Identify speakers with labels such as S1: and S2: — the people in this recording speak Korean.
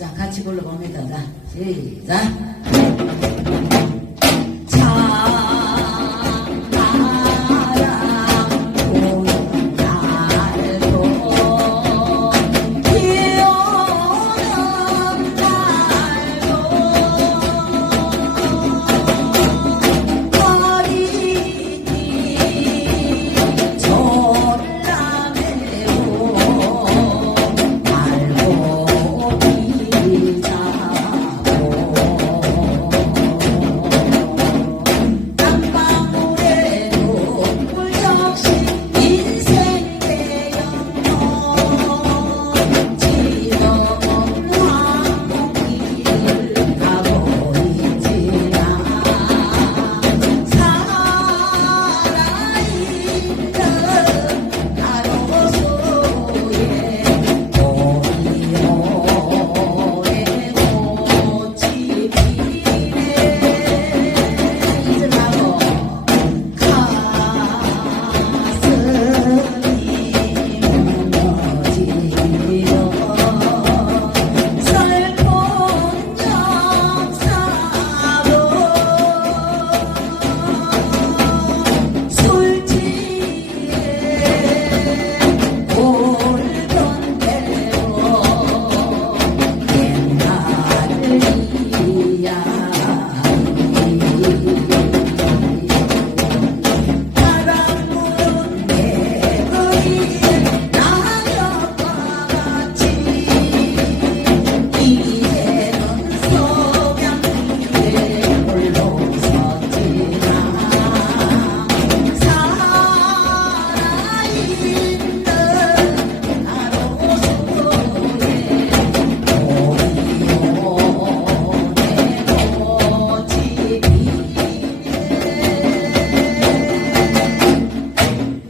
S1: 자, 같이 불러봅니다. 자, 시작.